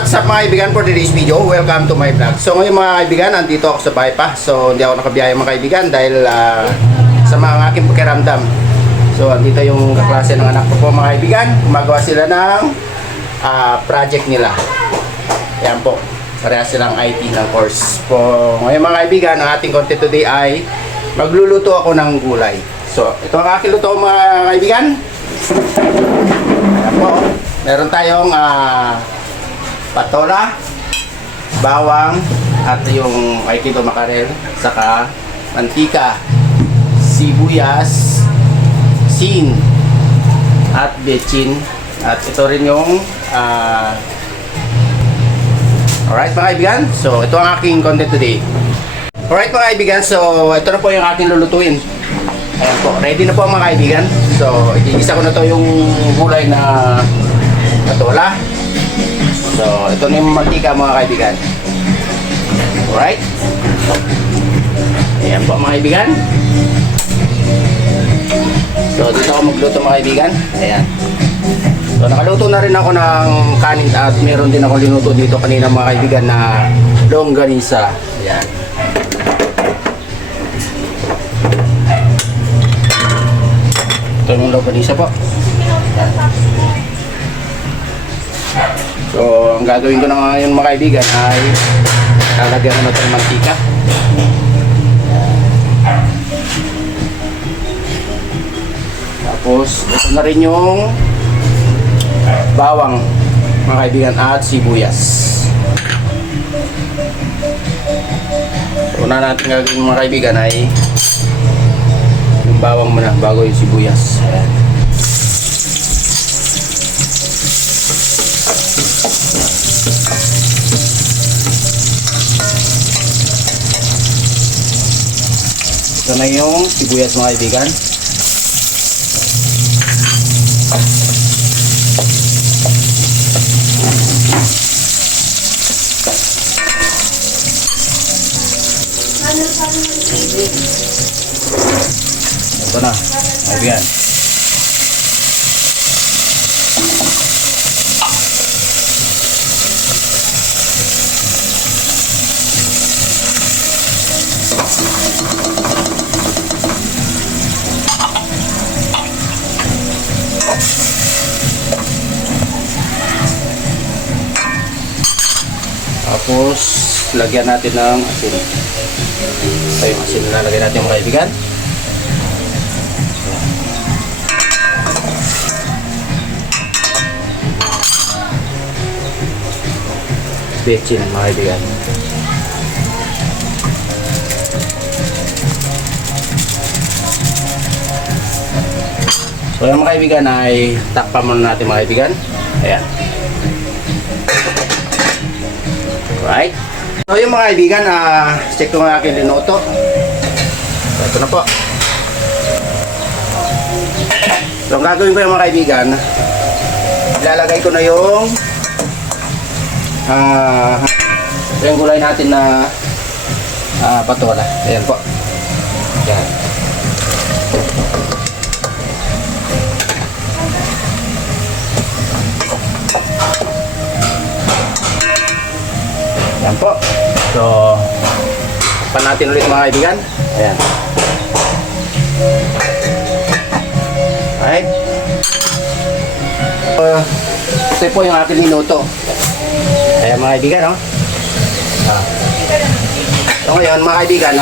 what's up mga kaibigan for today's video? Welcome to my vlog. So ngayon mga kaibigan, nandito ako sa bahay pa. So hindi ako nakabiyahe mga kaibigan dahil sa mga aking pakiramdam. So andito yung kaklase ng anak ko po mga kaibigan. Gumagawa sila ng project nila. Ayan po. Parehas silang IT ng course. So ngayon mga kaibigan, ang ating content today ay magluluto ako ng gulay. So ito ang aking luto mga kaibigan. Ayan po. Meron tayong patola, bawang, at yung aikido makarel, saka mantika, sibuyas, sin, at bechin. At ito rin yung alright mga kaibigan, so ito ang aking content today. Alright mga kaibigan, so ito na po yung aking lulutuin. Ayan po, ready na po mga kaibigan. So igigisa ko na to yung gulay na patola. So ito na yung mantika mga kaibigan. Alright. Ayan po mga kaibigan. So dito ako magluto mga kaibigan. Ayan. So nakaluto na rin ako ng kanin at meron din ako linuto dito kanina mga kaibigan na longganisa. Ayan. Ito yung longganisa po. So ang gagawin ko na ngayon mga kaibigan ay lalagyan ko na ito ng mantika. Tapos ito na rin yung bawang mga kaibigan at sibuyas. So una natin gagawin mga kaibigan ay yung bawang muna bago yung sibuyas. Ayan. Ito na yung sibuyas mga kaibigan. Ito na, kaibigan. Tapos lagyan natin ng asin. Ito yung asin na lalagyan natin mga kaibigan. Bechin mga kaibigan. So yung mga kaibigan ay takpan muna natin mga kaibigan. Ayan. Alright. So yung mga kaibigan, check ko nga aking linuto. So, ito na po. So ang gagawin ko yung mga kaibigan, ilalagay ko na yung gulay natin na patola. Ayan po. Ayan. Ayan po. So pan natin ulit mga kaibigan. Ayan. Alright. Ito po yung aking minuto. Ayan mga kaibigan, no? So ngayon mga kaibigan,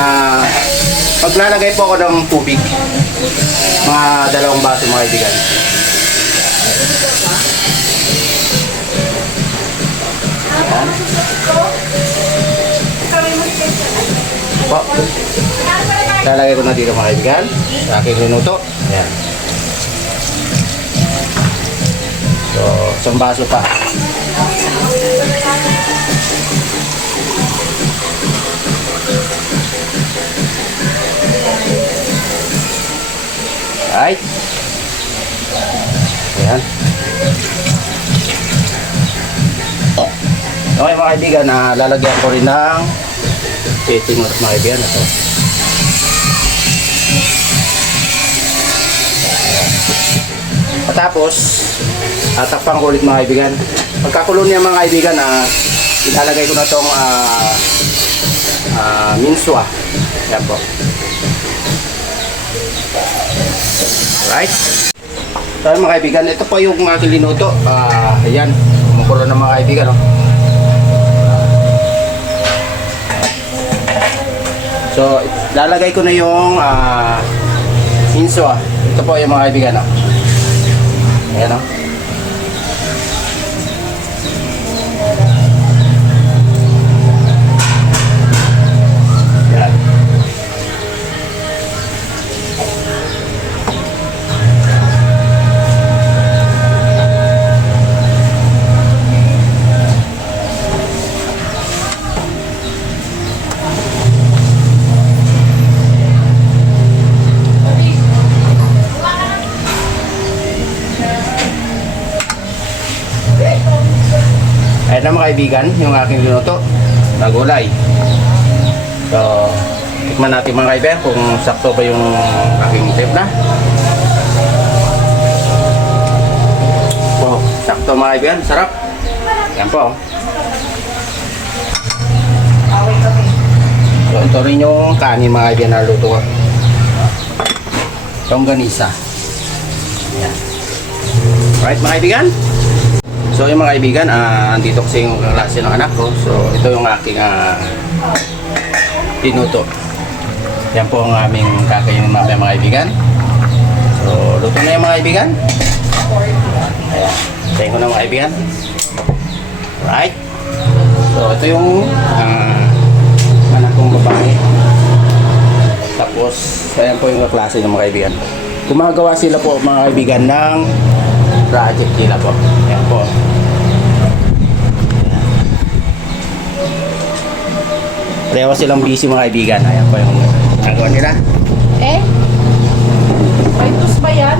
maglalagay po ako ng tubig. Mga 2 baso mga kaibigan. Ayan. Po. Lalagay ko na dito mga kaibigan sa aking minuto. Ayan. So, 1 baso pa. Alright. Ayan. Okay mga kaibigan, lalagyan ko rin ng petting mga kaibigan. Ito. Tapos Tatakpan ko ulit mga kaibigan. Pagkakulo niya mga kaibigan, ilalagay ko na itong minswa. Yan po. Right? So mga kaibigan, ito po yung aking linuto. Ayan, kumukulo na mga kaibigan. Oh. So, lalagay ko na yung minswa. Ito po yung mga kaibigan. Oh. Ayan o. Ayan. Ayan na mga kaibigan, yung aking luto na gulay. So, tikman natin mga kaibigan kung sakto ba yung aking timpla. Wow, sakto mga kaibigan, sarap. Yan po. So, ito rin yung kanin mga kaibigan na luto ko. Longganisa. Yan. Right mga kaibigan? So yung mga kaibigan, andito kasi yung klase ng anak ko. So ito yung aking tinuto. Yan po ang aming kakainin mamaya mga kaibigan. So luto na yung mga kaibigan. Ayan, tayo ko na mga kaibigan. Right. So ito yung anak kong babae. Tapos ayan po yung klase ng mga kaibigan. Gumagawa sila po mga kaibigan ng project nila po. Ayan po. Pareho silang busy mga kaibigan. Ayan po yung nagawa nila. May tus ba yan?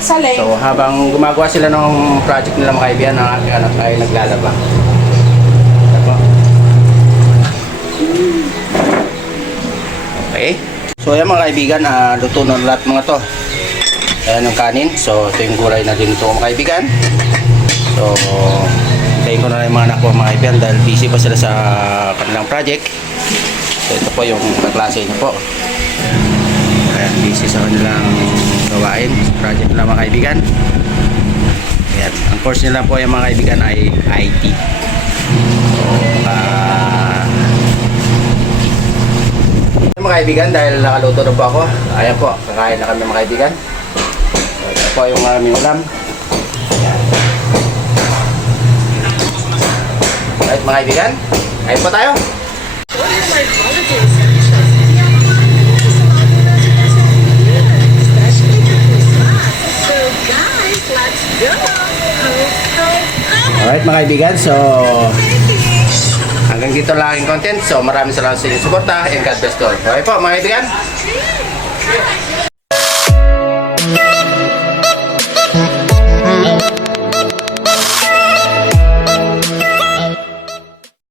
Salay. So habang gumagawa sila ng project nila mga kaibigan, ang aking anak ay naglalaba. Ayan po. Okay. So ayan mga kaibigan, luto na lahat mga to. Ayan yung kanin. So ito yung gulay na dinuto ko mga kaibigan. So hintayin ko na lang yung mga anak ko mga kaibigan dahil busy pa sila sa kanilang project. So ito po yung kaklase niya po. Ayan, busy sa kanilang gawain sa project nila mga kaibigan. Ayan, ang course nila po yung mga kaibigan ay IT. So mga kaibigan, dahil nakaluto na po ako, ayan po, kakain na kami mga kaibigan. So, ito po yung aming ulam. Alright mga kaibigan, kain po tayo. Alright mga kaibigan, so hanggang dito lang aking content. So maraming salamat sa inyong suporta and God bless to all. Okay po mga kaibigan.